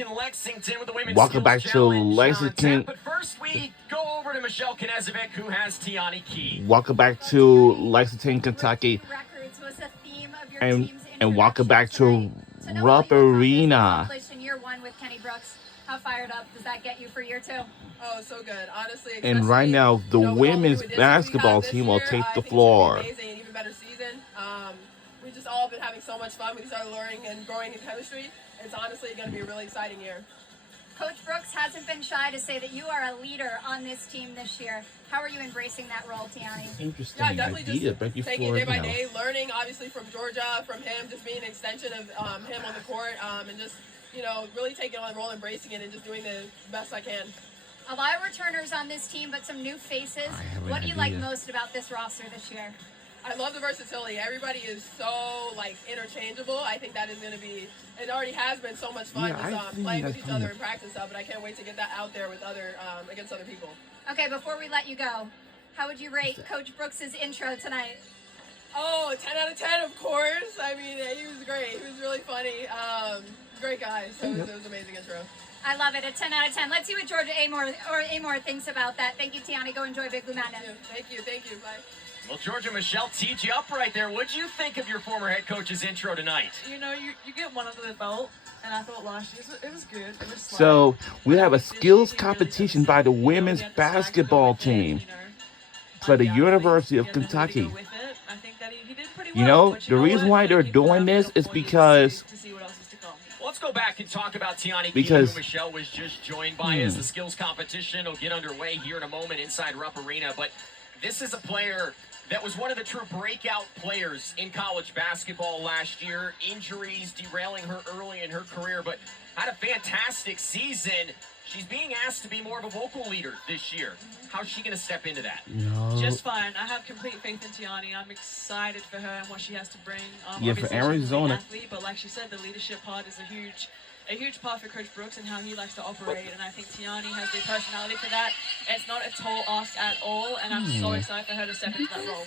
in Lexington with the women's Welcome skills back to challenge Lexington. But first, we go over to Michelle Knezovic, who has Tiani Key. Welcome back to Lexington, Kentucky. Records was the theme of your And team's welcome back to tonight. Rupp Arena. In year one with Kenny Brooks, how fired up does that get you for year two? Oh, so good, honestly. And right now, the women's basketball team will take the floor. Amazing, even better season. We just all been having so much fun. We started learning and growing in chemistry. It's honestly going to be a really exciting year. Coach Brooks hasn't been shy to say that you are a leader on this team this year. How are you embracing that role, Tiani? Interesting Yeah, definitely idea. just taking it day by day, learning obviously from Georgia, from him, just being an extension of him on the court, and just, you know, really taking on the role, embracing it, and just doing the best I can. A lot of returners on this team, but some new faces. What do you like most about this roster this year? I love the versatility. Everybody is so, like, interchangeable. I think that is going to be, it already has been so much fun just playing with each other and practice stuff, but I can't wait to get that out there with other, against other people. Okay, before we let you go, how would you rate Coach Brooks' intro tonight? Oh, 10 out of 10, of course. I mean, he was great. He was really funny. Great guy. So it was an amazing intro. I love it. A 10 out of 10. Let's see what Georgia Amore thinks about that. Thank you, Tiani. Go enjoy Big Blue Madness. Thank you. Bye. Well, Georgia Michelle teed you up right there. What'd you think of your former head coach's intro tonight? You know, you get one under the belt, and I thought last year it was good. It was so we have a skills competition by the women's basketball team for the University of Kentucky. You know, the reason why they're doing this is because let's go back and talk about Tiani Key, who Michelle was just joined by as the skills competition will get underway here in a moment inside Rupp Arena. But this is a player that was one of the true breakout players in college basketball last year. Injuries derailing her early in her career, but had a fantastic season. She's being asked to be more of a vocal leader this year. How's she going to step into that? No. Just fine. I have complete faith in Tiani. I'm excited for her and what she has to bring. For Arizona. Athlete, but like she said, the leadership part is a huge part for Coach Brooks and how he likes to operate. And I think Tiani has the personality for that. It's not a tall ask at all, and I'm so excited for her to step into that role.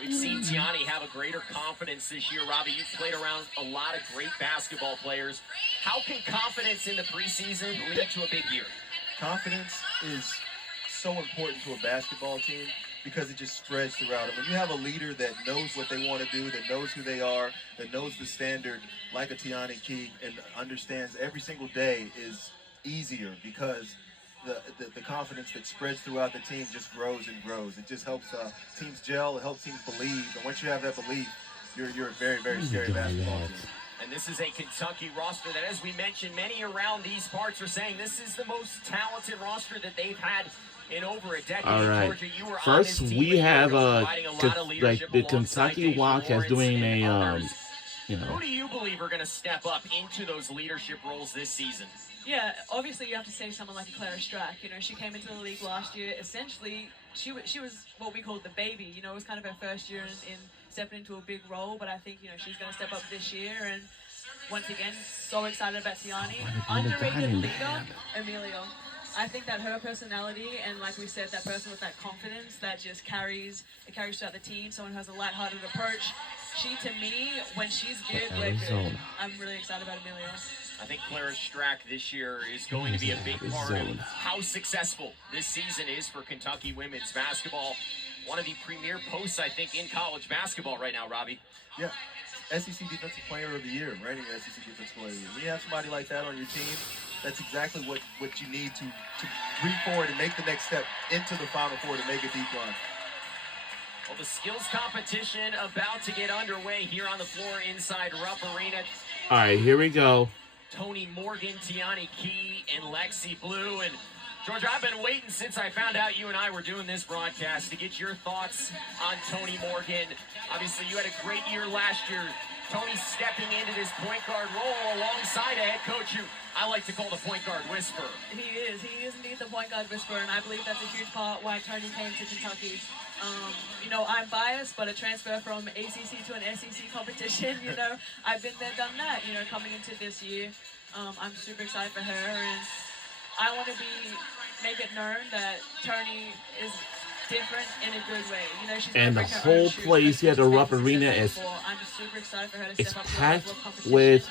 We've seen Tiani have a greater confidence this year. Robbie, you've played around a lot of great basketball players. How can confidence in the preseason lead to a big year? Confidence is so important to a basketball team because it just spreads throughout. And when you have a leader that knows what they want to do, that knows who they are, that knows the standard, like a Tiani Key, and understands every single day is easier because the confidence that spreads throughout the team just grows and grows. It just helps teams gel, it helps teams believe. And once you have that belief, you're a very, very scary basketball team. And this is a Kentucky roster that, as we mentioned, many around these parts are saying this is the most talented roster that they've had in over a decade. All right. Georgia, you were first, on this team we have like the Kentucky Wildcats doing a Who do you believe are going to step up into those leadership roles this season? Yeah, obviously you have to say someone like Clara Strack. You know, she came into the league last year. Essentially, she was what we called the baby. You know, it was kind of her first year in stepping into a big role. But I think, you know, she's going to step up this year. And once again, so excited about Tiani. Underrated leader, Emilio. I think that her personality and, like we said, that person with that confidence that just carries throughout the team. Someone who has a lighthearted approach. She, to me, when she's good, we're good. I'm really excited about Emilio. I think Clara Strack this year is going to be a big part of how successful this season is for Kentucky women's basketball. One of the premier posts, I think, in college basketball right now, Robbie. Yeah, SEC Defensive Player of the Year, reigning SEC Defensive Player of the Year. When you have somebody like that on your team, that's exactly what you need to reach forward and make the next step into the Final Four to make a deep run. Well, the skills competition about to get underway here on the floor inside Rupp Arena. All right, here we go. Tony Morgan, Tiani Key, and Lexi Blue. And Georgia, I've been waiting since I found out you and I were doing this broadcast to get your thoughts on Tony Morgan. Obviously, you had a great year last year. Tony stepping into this point guard role alongside a head coach who I like to call the point guard whisperer. He is indeed the point guard whisperer, and I believe that's a huge part why Tony came to Kentucky. You know, I'm biased, but a transfer from ACC to an SEC competition, you know, I've been there, done that, you know, coming into this year. I'm super excited for her, and I want to make it known that Tony is different in a good way. You know, she's and the whole place here at the Rupp Arena is I'm super excited for her to it's step up packed to with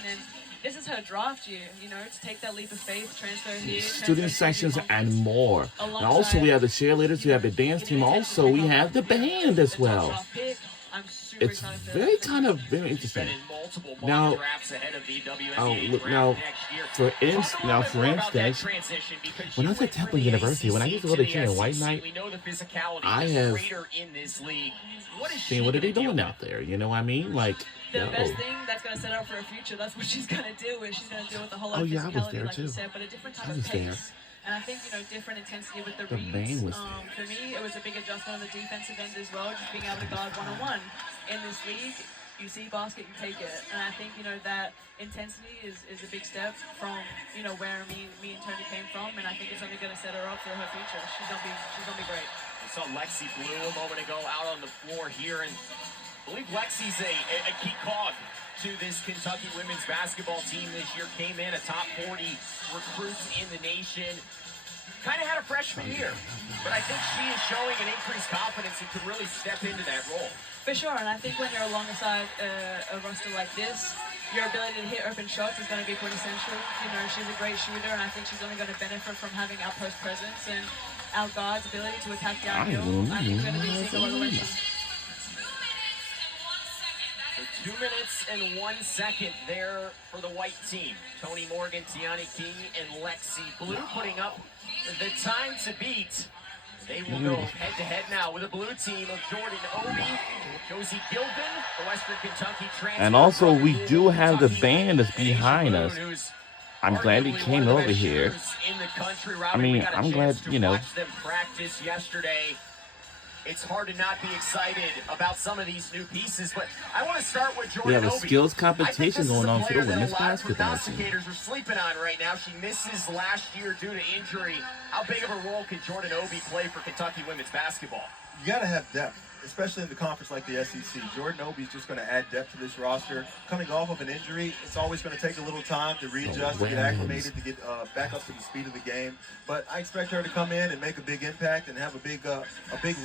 this is her draft year, you know, to take that leap of faith, transfer here, Student transfer sections to and more. And also, we have the cheerleaders, we have the dance team. Also, we have the band as well. I'm super It's excited for very that. very interesting. Been in multiple mock Now, drafts ahead of the WNBA oh, look, draft now, next year. for Talk a little for bit more about that instance, transition, because when you I was at went from Temple the University, when I ACC used to go to the Junior White SEC, Night, we know the physicality I is have greater in this league. What is seen she what are they gonna deal doing with? out there. You know what I mean? Like, The yo. best thing that's going to set her up for a future, that's what she's going to do. Is she's going to deal with a whole lot Oh, of yeah, I was physicality, there like you too. said, but a different I type of was there. pace. And I think, you know, different intensity with the The reads. band was For me, it was a big adjustment on the defensive end as well, just being able to guard one-on-one. In this league, you see basket, you take it. And I think, you know, that intensity is a big step from, you know, where me and Tony came from. And I think it's only going to set her up for her future. She's gonna be great. We saw Lexi Blue a moment ago out on the floor here, and I believe Lexi's a key cog to this Kentucky women's basketball team this year. Came in a top 40 recruit in the nation. Kind of had a freshman year, but I think she is showing an increased confidence and could really step into that role. For sure, and I think when you're alongside a roster like this, your ability to hit open shots is going to be pretty essential. You know, she's a great shooter, and I think she's only going to benefit from having our post presence and our guards' ability to attack downhill. I think we're going to be seeing a lot of Lexi. 2 minutes and 1 second there for the white team. Tony Morgan, Tiani Key, and Lexi Blue putting up the time to beat. They will go head-to-head now with a blue team of Jordan Obi, Josie Gilvin, the Western Kentucky transfer. And also, we from do have the Kentucky, band that's and Asia behind Boone, us. who's I'm glad he arguably came one of the over best here. shooters in the country. I Robert, we mean, got a I'm chance glad, to you know. watch them practice yesterday. It's hard to not be excited about some of these new pieces, but I want to start with Jordan We have a Obi. skills I think competition this is going a on for player the that women's a lot of basketball team. prognosticators are sleeping on right now. She misses last year due to injury. How big of a role can Jordan Obi play for Kentucky women's basketball? You got to have depth, especially in the conference like the SEC. Jordan Obi's just going to add depth to this roster. Coming off of an injury, it's always going to take a little time to readjust, to get acclimated, to get back up to the speed of the game. But I expect her to come in and make a big impact and have a big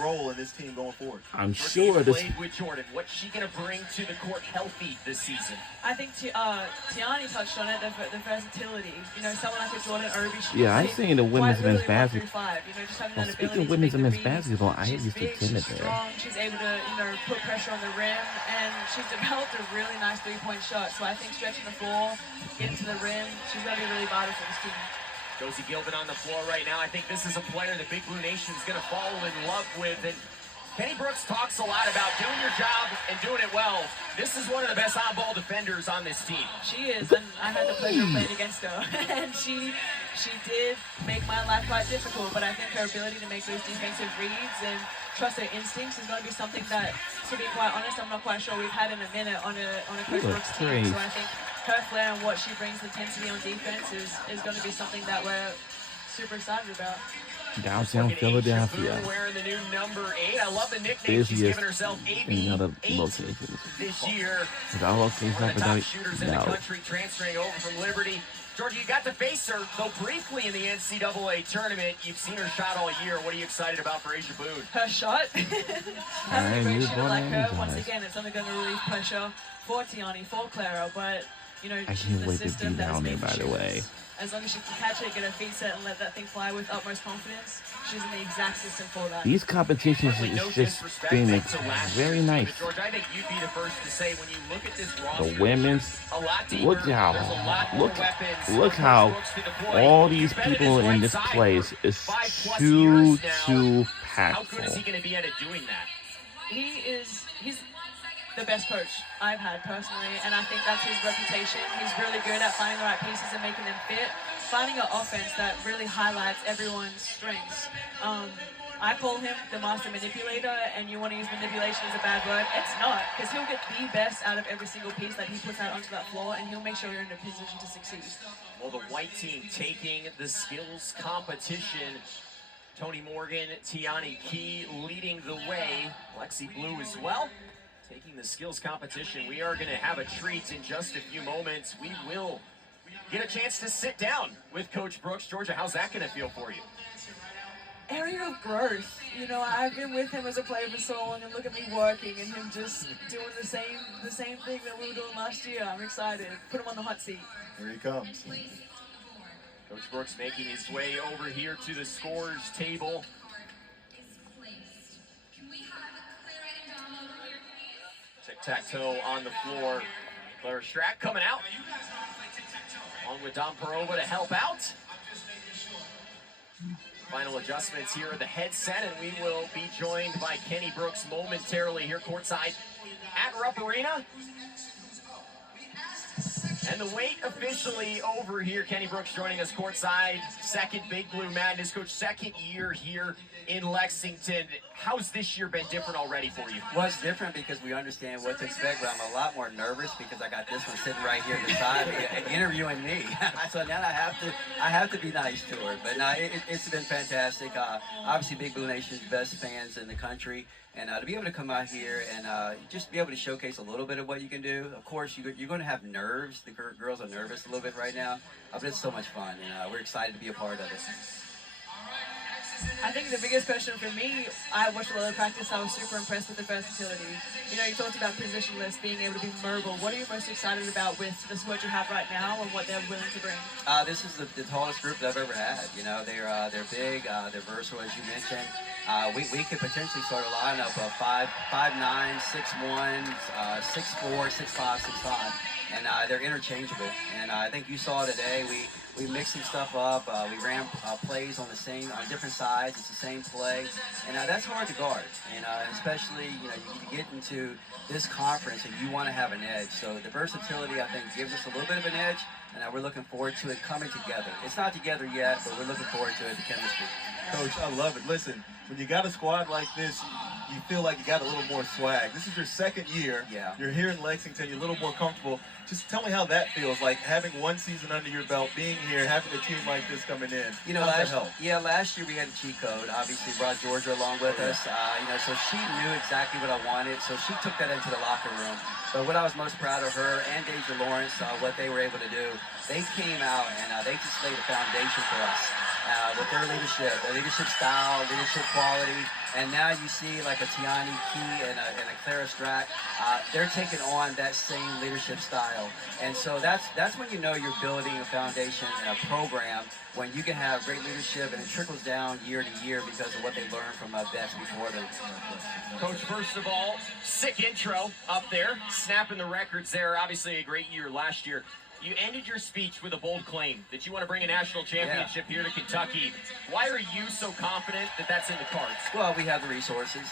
role in this team going forward. I'm Sure sure this. played with Jordan. What's she going to bring to the court healthy this season? I think Tiani touched on it, the versatility. You know, someone like a Jordan Obi. Yeah, I've seen the women's quite men's literally 1 basketball. through 5. You know, just having Well, that speaking ability of to women's make and the men's reads. basketball, I She's used to big, attend it she's there. strong, she's able to, you know, put pressure on the rim, and she's developed a really nice three-point shot. So I think stretching the floor, getting to the rim, she's going to be really vital for this team. Josie Gilvin on the floor right now. I think this is a player the Big Blue Nation is going to fall in love with. And Kenny Brooks talks a lot about doing your job and doing it well. This is one of the best on-ball defenders on this team. She is, and I had the pleasure of playing against her. And she did make my life quite difficult, but I think her ability to make those defensive reads and trust her instincts is going to be something that, to be quite honest, I'm not quite sure we've had in a minute on a Coach Look, Brooks team. great. So I think her flair and what she brings intensity on defense is going to be something that we're super excited about. Downtown Look at Asia Philadelphia. Boone wearing the new number 8. I love the nickname she's Busiest given herself, in other AB8 locations. this year. Is all locations One of the up top and shooters in the no. country, transferring over from Liberty. Georgia, you got to face her, though briefly in the NCAA tournament. You've seen her shot all year. What are you excited about for Asia Boone? Her shot. Having a great you shooter like her, bananas. once again, it's only going to relieve pressure for Tiani, for Clara, but, you know, I she's can't in a wait to system be that is down there, made for by the shooters. way. As long as she can catch it, get her feet set, and let that thing fly with utmost confidence, she's in the exact system for that. These competitions With no is just disrespect being to last very year's nice. tournament, George, I think you'd be the first to say when you look at this roster, The women's, a lot deeper, look how, there's a lot more look, weapons look for how Coach Brooks to deploy. all He's these been people in right this side place for is 5+ too years now. How good is he impactful. going to be at doing that? He's the best coach I've had personally, and I think that's his reputation. He's really good at finding the right pieces and making them fit, finding an offense that really highlights everyone's strengths. I call him the master manipulator, and you want to use manipulation as a bad word. It's not, because he'll get the best out of every single piece that he puts out onto that floor, and he'll make sure you're in a position to succeed. Well, the white team taking the skills competition. Tony Morgan, Tiani Key leading the way. Lexi Blue as well, taking the skills competition. We are going to have a treat in just a few moments. We will get a chance to sit down with Coach Brooks. Georgia, how's that going to feel for you? area of growth. You know, I've been with him as a player for so long, and look at me working and him just doing the same thing that we were doing last year. I'm excited. Put him on the hot seat. Here he comes. Coach Brooks making his way over here to the scores table. Tic-tac-toe on the floor. Clara Strack coming out, along with Dom Perova to help out. Final adjustments here at the headset, and we will be joined by Kenny Brooks momentarily here courtside at Rupp Arena. And the wait officially over here. Kenny Brooks joining us courtside. Second Big Blue Madness, coach, second year here in Lexington. How's this year been different already for you? Well, it's different because we understand what to expect, but I'm a lot more nervous because I got this one sitting right here beside me, interviewing me. So now I have to be nice to her. But no, it's been fantastic. Obviously, Big Blue Nation's best fans in the country. And to be able to come out here and just be able to showcase a little bit of what you can do. Of course, you're going to have nerves. The girls are nervous a little bit right now, but it's so much fun, and we're excited to be a part of it. I think the biggest question for me, I watched a lot of practice. I was super impressed with the versatility. You know, you talked about positionless, being able to be mobile. What are you most excited about with the squad you have right now and what they're willing to bring? This is the tallest group that I've ever had. You know, they're big, they're versatile, as you mentioned. We could potentially start a lineup of 5'9", 6'1", 6'4", 6'5", 6'5", and they're interchangeable. And I think you saw today we mixed some stuff up. We ran plays on different sides. It's the same play, and that's hard to guard. And especially you get into this conference and you want to have an edge. So the versatility, I think, gives us a little bit of an edge, and we're looking forward to it coming together. It's not together yet, but we're looking forward to it, the chemistry. Coach, I love it. Listen, when you got a squad like this, you feel like you got a little more swag. This is your second year. Yeah. You're here in Lexington. You're a little more comfortable. Just tell me how that feels, like having one season under your belt, being here, having a team like this coming in. You know, how's that help? last year we had a cheat code. Obviously, brought Georgia along with us. So she knew exactly what I wanted. So she took that into the locker room. But what I was most proud of her and Deja Lawrence, what they were able to do, they came out and they just laid a foundation for us with their leadership style, leadership quality. And now you see like a Tiani Key and a Clara Strack, they're taking on that same leadership style. And so that's when you know you're building a foundation and a program when you can have great leadership and it trickles down year to year because of what they learned from vets before them. Coach, first of all, sick intro up there, snapping the records there. Obviously a great year last year. You ended your speech with a bold claim that you want to bring a national championship here to Kentucky. Why are you so confident that that's in the cards? Well, we have the resources.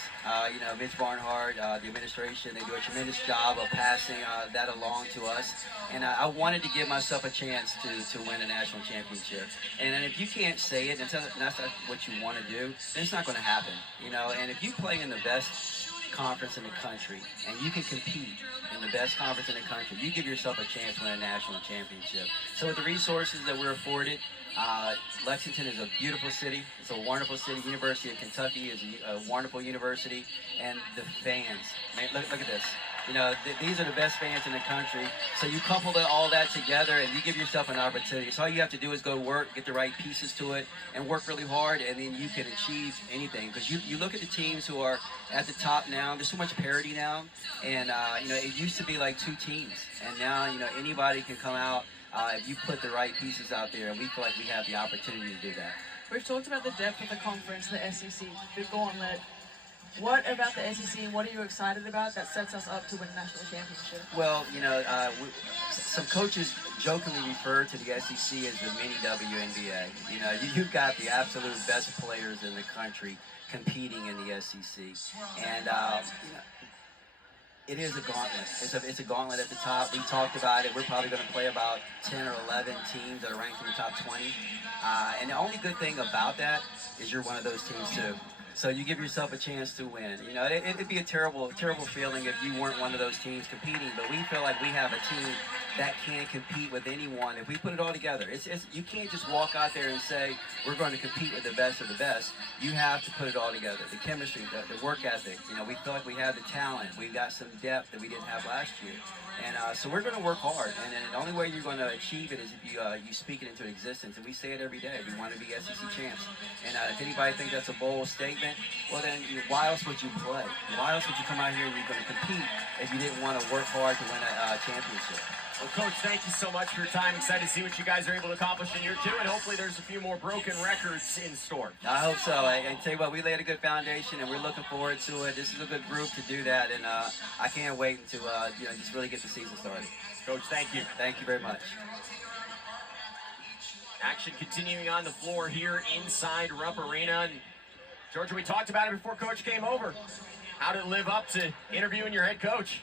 Mitch Barnhart, the administration, they do a tremendous job of passing that along to us. And I wanted to give myself a chance to win a national championship. And if you can't say it, and that's not what you want to do, then it's not going to happen. And if you play in the best conference in the country and you can compete in the best conference in the country, you give yourself a chance to win a national championship. So with the resources that we're afforded, Lexington is a beautiful city. It's a wonderful city. University of Kentucky is a wonderful university. And the fans, man, look at this. These are the best fans in the country. So you couple all that together and you give yourself an opportunity. So all you have to do is go to work, get the right pieces to it, and work really hard, and then you can achieve anything. Because you look at the teams who are at the top now, there's so much parity now. And, it used to be like two teams. And now, anybody can come out if you put the right pieces out there, and we feel like we have the opportunity to do that. We've talked about the depth of the conference, the SEC, the gauntlet. What about the SEC and what are you excited about that sets us up to win a national championship? Well, some coaches jokingly refer to the SEC as the mini WNBA. You've got the absolute best players in the country competing in the SEC. And, it is a gauntlet. It's a gauntlet at the top. We talked about it. We're probably going to play about 10 or 11 teams that are ranked in the top 20. And the only good thing about that is you're one of those teams too. So you give yourself a chance to win. You know, it'd be a terrible feeling if you weren't one of those teams competing. But we feel like we have a team that can compete with anyone if we put it all together. You can't just walk out there and say we're going to compete with the best of the best. You have to put it all together. The chemistry, the work ethic. You know, we feel like we have the talent. We've got some depth that we didn't have last year. And so we're going to work hard. And then the only way you're going to achieve it is if you speak it into existence. And we say it every day. We want to be SEC champs. And if anybody thinks that's a bold statement, well then, why else would you play? Why else would you come out here and you're going to compete if you didn't want to work hard to win a championship? Well, Coach, thank you so much for your time. Excited to see what you guys are able to accomplish in year 2, and hopefully there's a few more broken records in store. I hope so. And tell you what, we laid a good foundation, and we're looking forward to it. This is a good group to do that, and I can't wait to just really get the season started. Coach, thank you. Thank you very much. Action continuing on the floor here inside Rupp Arena. And Georgia, we talked about it before Coach came over. How did it live up to interviewing your head coach?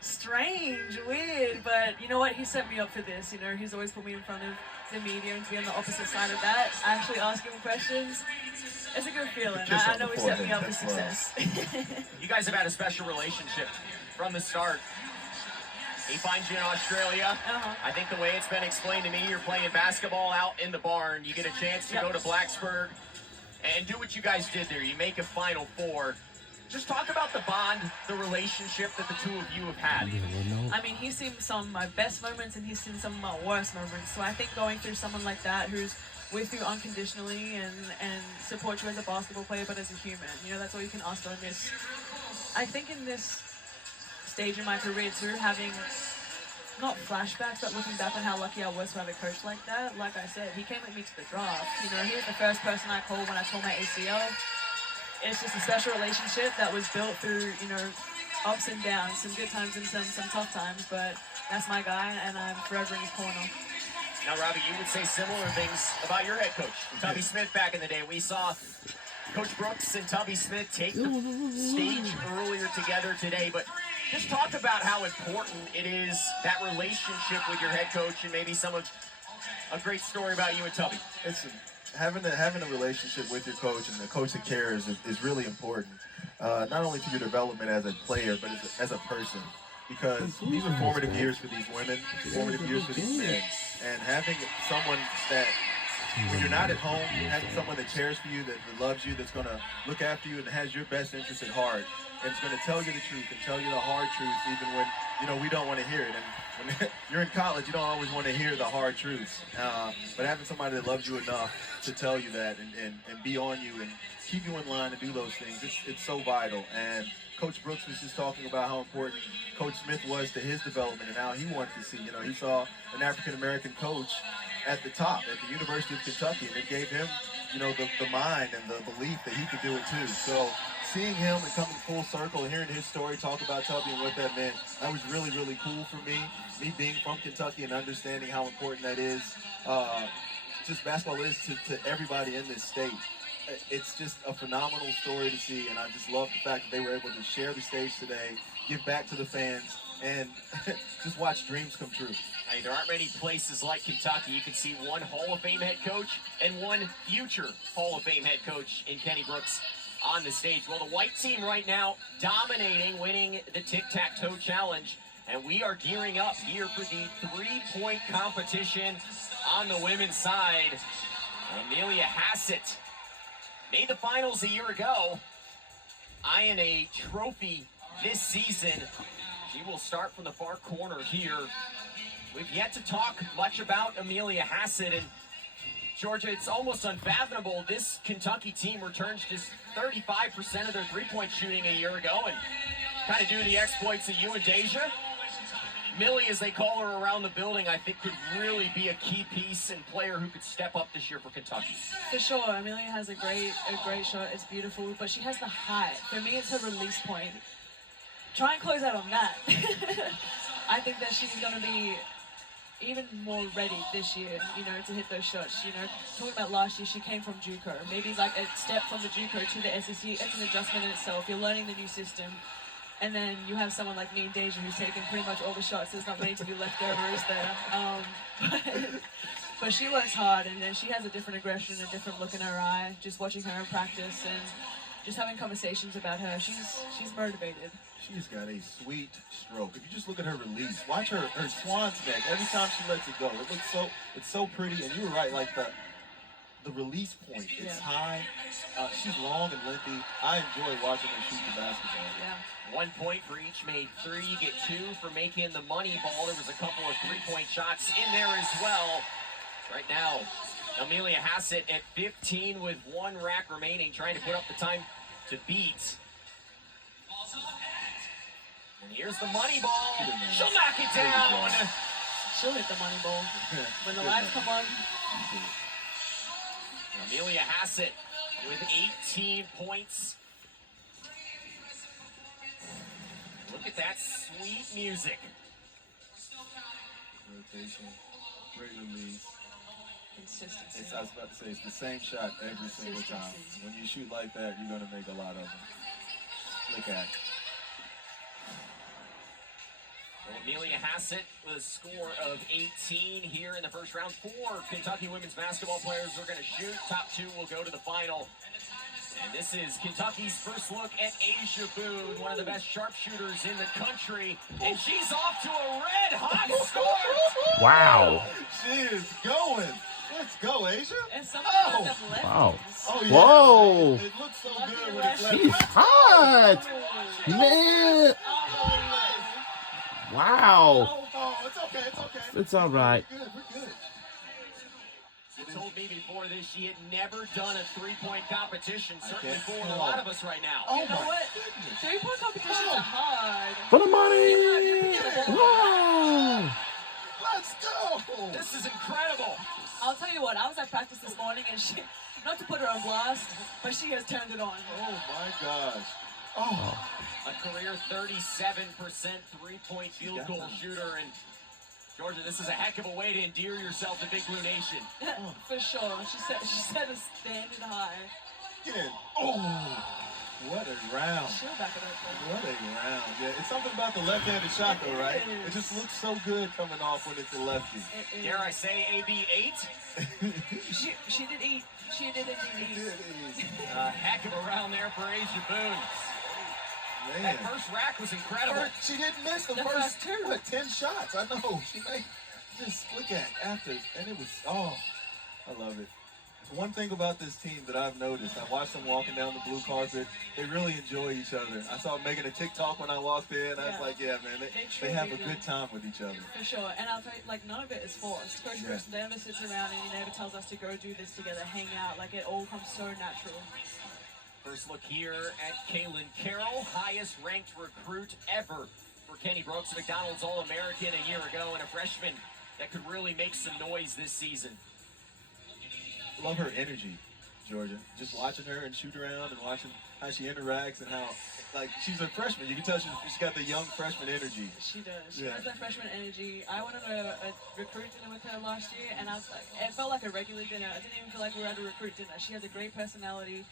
Strange, weird, but you know what? He set me up for this. You know, he's always put me in front of the media and to be on the opposite side of that, actually asking questions. It's a good feeling. I know he set me up for success. You guys have had a special relationship from the start. He finds you in Australia. I think the way it's been explained to me, you're playing basketball out in the barn. You get a chance to go to Blacksburg and do what you guys did there. You make a Final Four. Just talk about the bond, the relationship that the two of you have had. I mean, he's seen some of my best moments and he's seen some of my worst moments. So I think going through someone like that who's with you unconditionally and supports you as a basketball player but as a human, you know, that's all you can ask for in this. I think in this stage in my career too, having not flashbacks, but looking back on how lucky I was to have a coach like that. Like I said, he came with me to the draft. You know, he was the first person I called when I tore my ACL. It's just a special relationship that was built through, you know, ups and downs, some good times and some tough times, but that's my guy, and I'm forever in his corner. Now, Robbie, you would say similar things about your head coach, Tubby Smith, back in the day. We saw Coach Brooks and Tubby Smith take the stage earlier together today, but just talk about how important it is, that relationship with your head coach, and maybe a great story about you and Tubby. Having a relationship with your coach and the coach that cares is really important, not only to your development as a player, but as a person. Because these are formative years for these women, formative years for these men. And having someone that, when you're not at home, having someone that cares for you, that loves you, that's going to look after you and has your best interest at heart, and it's going to tell you the truth and tell you the hard truth even when, you know, we don't want to hear it. And when you're in college, you don't always want to hear the hard truths. But having somebody that loves you enough to tell you that and be on you and keep you in line and do those things, it's so vital. And Coach Brooks was just talking about how important Coach Smith was to his development and how he wanted to see. You know, he saw an African-American coach at the top at the University of Kentucky, and it gave him, you know, the mind and the belief that he could do it too. So seeing him and coming full circle and hearing his story, talk about Tubby and what that meant, that was really, really cool for me. Me being from Kentucky and understanding how important that is, just basketball is to everybody in this state. It's just a phenomenal story to see, and I just love the fact that they were able to share the stage today, give back to the fans, and just watch dreams come true. Hey, there aren't many places like Kentucky. You can see one Hall of Fame head coach and one future Hall of Fame head coach in Kenny Brooks on the stage. Well, the white team right now dominating, winning the tic-tac-toe challenge, and we are gearing up here for the three-point competition on the women's side. Amelia Hassett made the finals a year ago, eyeing a trophy this season. She will start from the far corner here. We've yet to talk much about Amelia Hassett, and Georgia, it's almost unfathomable. This Kentucky team returns just 35% of their three-point shooting a year ago and kind of do the exploits of you and Deja. Millie, as they call her around the building, I think could really be a key piece and player who could step up this year for Kentucky. For sure, Amelia has a great shot. It's beautiful, but she has the height. For me, it's her release point. Try and close out on that. I think that she's going to be even more ready this year, you know, to hit those shots. You know, talking about last year, she came from JUCO. Maybe like a step from the JUCO to the SEC. It's an adjustment in itself. You're learning the new system. And then you have someone like me and Deja who's taken pretty much all the shots. There's not many to be left over, is there? But she works hard, and then she has a different aggression, a different look in her eye, just watching her in practice. And just having conversations about her. She's motivated. She's got a sweet stroke. If you just look at her release, watch her swan's neck. Every time she lets it go, it looks so pretty. And you were right, like the release point, it's high. She's long and lengthy. I enjoy watching her shoot the basketball. Yeah. 1 point for each made three. You get 2 for making the money ball. There was a couple of 3-point shots in there as well. Right now, Amelia Hassett at 15 with 1 rack remaining, trying to put up the time to beat. And here's the money ball. She'll knock it down. She'll hit the money ball. When the lights come on. Amelia Hassett with 18 points. Look at that sweet music. Rotation, great release. Consistency. I was about to say, it's the same shot every single time. When you shoot like that, you're going to make a lot of them. Look at it. Well, Amelia Hassett with a score of 18 here in the first round. 4 Kentucky women's basketball players are going to shoot. Top 2 will go to the final. And this is Kentucky's first look at Asia Boone, one of the best sharpshooters in the country. And she's off to a red-hot start. Wow. She is going. Let's go, Asia. And sometimes them lefties. Wow. Oh, yeah. Whoa. It looks so good when it's She's hot. Man. Wow. Oh, it's okay. It's okay. It's all right. We're good. We're good. She told me before this she had never done a 3-point competition, certainly Okay. for a lot of us right now. Oh, You know my what? goodness. 3-point competitions are hard. For the money. Wow. Let's go. This is incredible. I'll tell you what, I was at practice this morning and she, not to put her on blast, but she has turned it on. Oh, my gosh. Oh. A career 37% 3-point field goal shooter. And Georgia, this is a heck of a way to endear yourself to Big Blue Nation. For sure. She set a standard high. Again. Oh. What a round. She'll back it up. What a round. Yeah, it's something about the left-handed shot, though, right? It just looks so good coming off when it's a lefty. Dare I say AB 8? She did eat. She did indeed eat. A heck of a round there for Asia Boone. Man. That first rack was incredible. She didn't miss the first 10 shots. I know. She made just look at after, and it was, I love it. One thing about this team that I've noticed, I watched them walking down the blue carpet. They really enjoy each other. I saw them making a TikTok when I walked in. I was like, yeah, man, they have a good time with each other. For sure. And I'll tell you, like, none of it is forced. Coach Kristen never sits around and he never tells us to go do this together, hang out. Like, it all comes so natural. First look here at Kaylin Carroll, highest ranked recruit ever for Kenny Brooks, McDonald's All-American a year ago, and a freshman that could really make some noise this season. Love her energy, Georgia. Just watching her and shoot around and watching how she interacts and how, like, she's a freshman. You can tell she's got the young freshman energy. She does. She has that freshman energy. I went on a recruit dinner with her last year, and I was like, it felt like a regular dinner. I didn't even feel like we were at a recruit dinner. She has a great personality.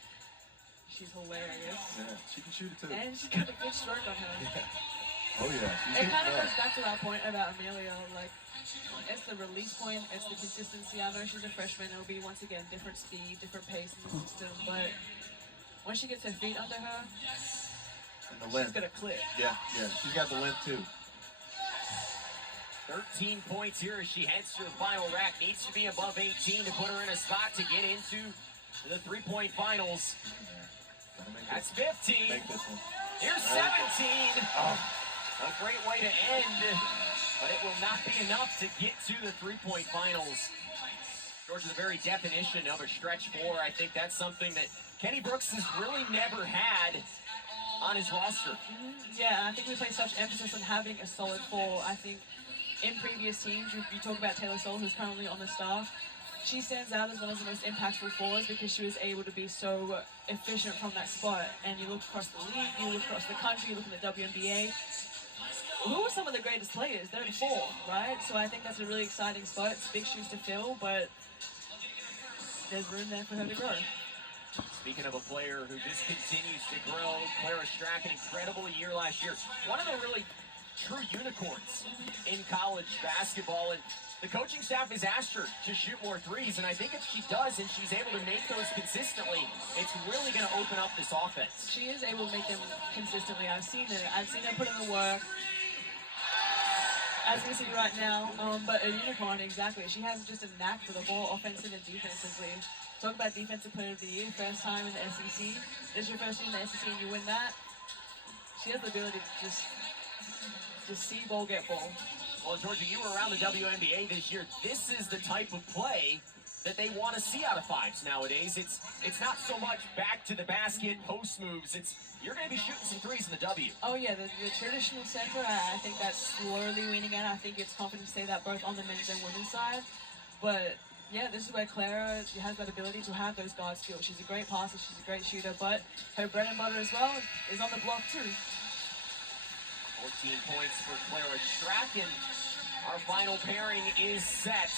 She's hilarious. Yeah, she can shoot it too. And she's got a good stroke on her. Oh yeah. It kind of goes back to our point about Amelia. Like, it's the release point, it's the consistency. I know she's a freshman. It'll be, once again, different speed, different pace in the system. But when she gets her feet under her, and the she's going to clip. Yeah. She's got the length too. 13 points here as she heads to the final rack. Needs to be above 18 to put her in a spot to get into the 3-point finals. That's 15. Make this one. Here's 17. A great way to end, but it will not be enough to get to the 3-point finals. Georgia, the very definition of a stretch 4. I think that's something that Kenny Brooks has really never had on his roster. Yeah, I think we place such emphasis on having a solid 4. I think in previous teams, you talk about Taylor Soule, who's currently on the staff. She stands out as one of the most impactful 4s because she was able to be so efficient from that spot. And you look across the league, you look across the country, you look at the WNBA. Who are some of the greatest players? They're in 4, right? So I think that's a really exciting spot. It's big shoes to fill, but there's room there for her to grow. Speaking of a player who just continues to grow, Clara Strack, an incredible year last year. One of the really true unicorns in college basketball. And The coaching staff has asked her to shoot more threes, and I think if she does and she's able to make those consistently, it's really going to open up this offense. She is able to make them consistently. I've seen it. I've seen her put in the work. As we see right now, but a unicorn, exactly. She has just a knack for the ball, offensive and defensively. Talk about defensive player of the year, first time in the SEC. This is your first year in the SEC and you win that. She has the ability to just see ball, get ball. Well, Georgia, you were around the WNBA this year. This is the type of play that they want to see out of fives nowadays. It's not so much back to the basket, post moves. You're going to be shooting some threes in the W. Oh yeah, the traditional center, I think that's slowly weaning out. I think it's confident to say that both on the men's and women's side. But yeah, this is where Clara has that ability to have those guard skills. She's a great passer, she's a great shooter, but her bread and butter as well is on the block too. 14 points for Clara Strachan. Our final pairing is set.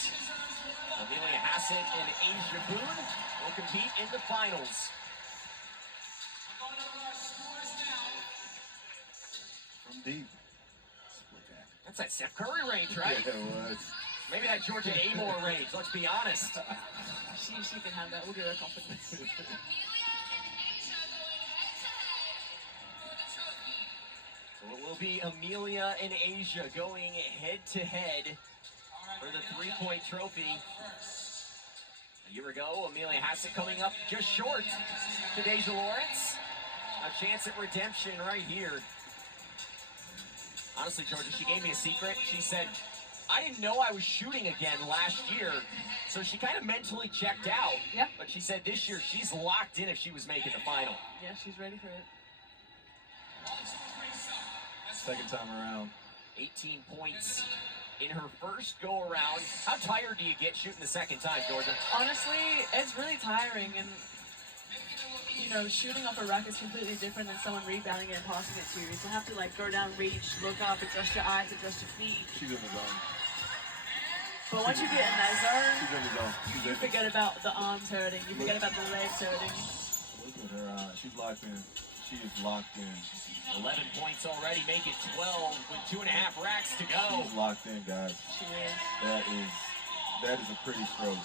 Amelia Hassett and Asia Boone will compete in the finals. From deep. That's that Steph Curry range, right? Yeah, it was. Maybe that Georgia Amore range, let's be honest. She can have that. We'll give her confidence. So it will be Amelia and Asia going head-to-head for the three-point trophy. A year ago, Amelia Hassett coming up just short to Deja Lawrence. A chance at redemption right here. Honestly, Georgia, she gave me a secret. She said, I didn't know I was shooting again last year, so she kind of mentally checked out. Yeah. But she said this year she's locked in if she was making the final. Yeah, she's ready for it. Second time around. 18 points in her first go-around. How tired do you get shooting the second time, Georgia? Honestly, it's really tiring, and you know, shooting off a rack is completely different than someone rebounding it and passing it to you. So you have to like go down, reach, look up, adjust your eyes, adjust your feet. She's in the zone. But once you get in that zone, She's in the zone. you forget about the arms hurting, you forget about the legs hurting. Look at her eyes. She's locked in. She is locked in. 11 points already, make it 12 with 2.5 racks to go. She's locked in, guys. She is. That is a pretty stroke.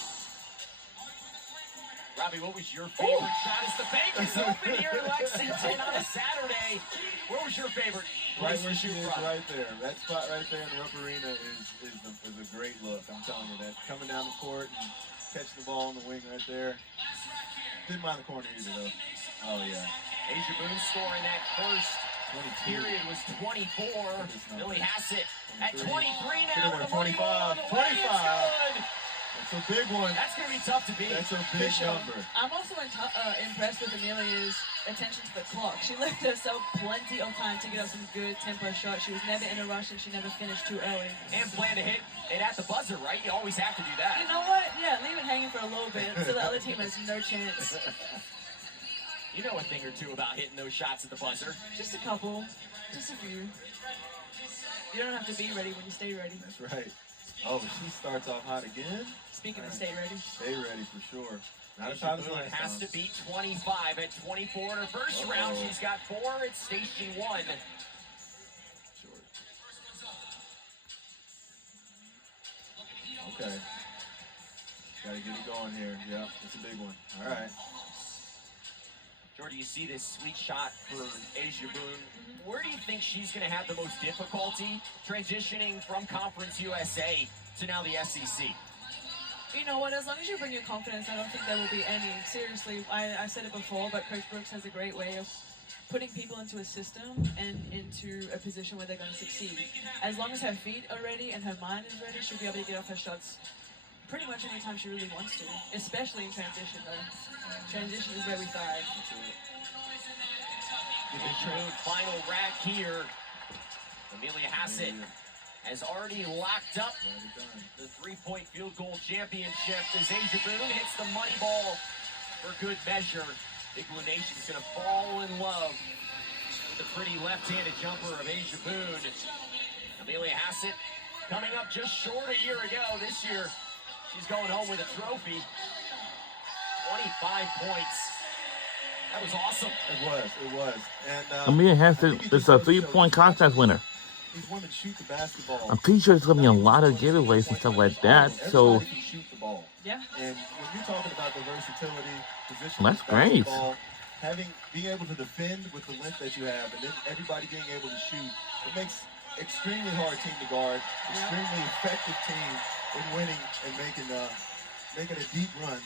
Robbie, what was your favorite shot as the bank is open here in Lexington on a Saturday? What was your favorite Right place where to she shoot is, from? right there. That spot right there in the Rupp Arena is a great look. I'm telling you that. Coming down the court and catching the ball on the wing right there. Didn't mind the corner either, though. Oh, yeah. Asia Boone scoring that first 22. period was 24. Millie Hassett at 23 Hit now. her with The money 25. ball on the way. It's 25. good. That's a big one. That's going to be tough to beat. That's a big number. I'm also impressed with Amelia's attention to the clock. She left herself plenty of time to get up some good tempo shots. She was never in a rush and she never finished too early. And plan to hit it at the buzzer, right? You always have to do that. You know what? Yeah, leave it hanging for a little bit so the other team has no chance. You know a thing or two about hitting those shots at the buzzer. Just a couple. Just a few. You don't have to be ready when you stay ready. That's right. Oh, she starts off hot again. Speaking of stay ready. Stay ready for sure. Not as Asia hot as Boone last has time. to beat 25 at 24 in her first round. She's got 4 at station 1. Short. Okay. Gotta get it going here. Yeah, it's a big one. All right. Jordan, you see this sweet shot for Asia Boone. Where do you think she's going to have the most difficulty transitioning from Conference USA to now the SEC? You know what, as long as you bring your confidence, I don't think there will be any. Seriously, I said it before, but Coach Brooks has a great way of putting people into a system and into a position where they're going to succeed. As long as her feet are ready and her mind is ready, she'll be able to get off her shots pretty much anytime she really wants to, especially in transition though. Transition is where we thrive. Final rack here. Amelia Hassett has already locked up the three-point field goal championship as Asia Boone hits the money ball for good measure. Big Blue Nation's going to fall in love with the pretty left-handed jumper of Asia Boone. Amelia Hassett coming up just short a year ago. This year, she's going home with a trophy. 25 points. That was awesome. It was. And Amelia Hassett is a 3-point contest winner. these women shoot the basketball. I'm pretty sure there's gonna be a lot of giveaways and stuff like that. So Everybody can shoot the ball. Yeah. And when you're talking about the versatility, position, That's great. being able to defend with the length that you have, and then everybody being able to shoot, it makes extremely hard team to guard, extremely effective team in winning and making a deep run,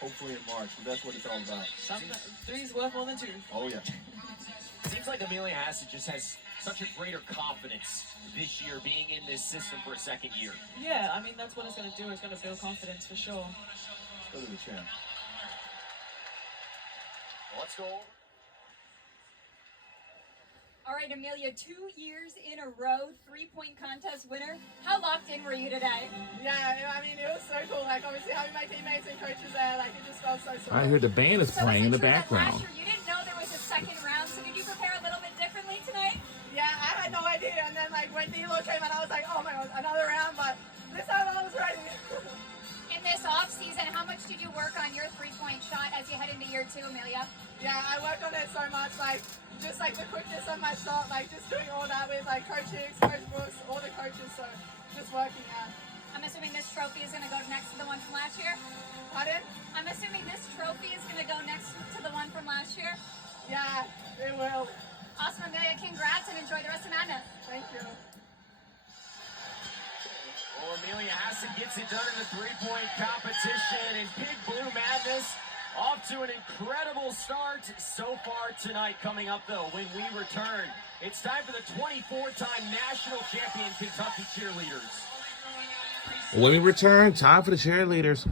hopefully in March. But that's what it's all about. Three's worth more than two. Oh yeah. Seems like Amelia Hassett just has such a greater confidence this year being in this system for a second year. Yeah, I mean, that's what it's going to do. It's going to build confidence for sure. Let's go to the champ. Let's go. All right, Amelia, 2 years in a row, 3-point contest winner. How locked in were you today? Yeah, I mean, it was so cool. Like, obviously, having my teammates and coaches there, like, it just felt so surreal. I hear the band is So playing in is the it true that background. last year you didn't know there was a second round, so did you prepare a little bit differently tonight? Yeah, I had no idea. And then, like, when D'Lo came out, I was like, oh my God, another round. But this time I was ready. In this off season, how much did you work on your 3-point shot as you head into year 2, Amelia? Yeah, I worked on it so much, like, just like the quickness of my shot, like just doing all that with like Coach Hicks, Coach Brooks, all the coaches, so just working out. I'm assuming this trophy is going to go next to the one from last year? Pardon? I'm assuming this trophy is going to go next to the one from last year? Yeah, it will. Awesome, Amelia. Congrats and enjoy the rest of Madness. Thank you. Well, Amelia Hassett gets it done in the 3-point competition, and Big Blue Madness off to an incredible start so far tonight. Coming up, though, when we return, it's time for the 24-time national champion Kentucky cheerleaders. When we return, time for the cheerleaders.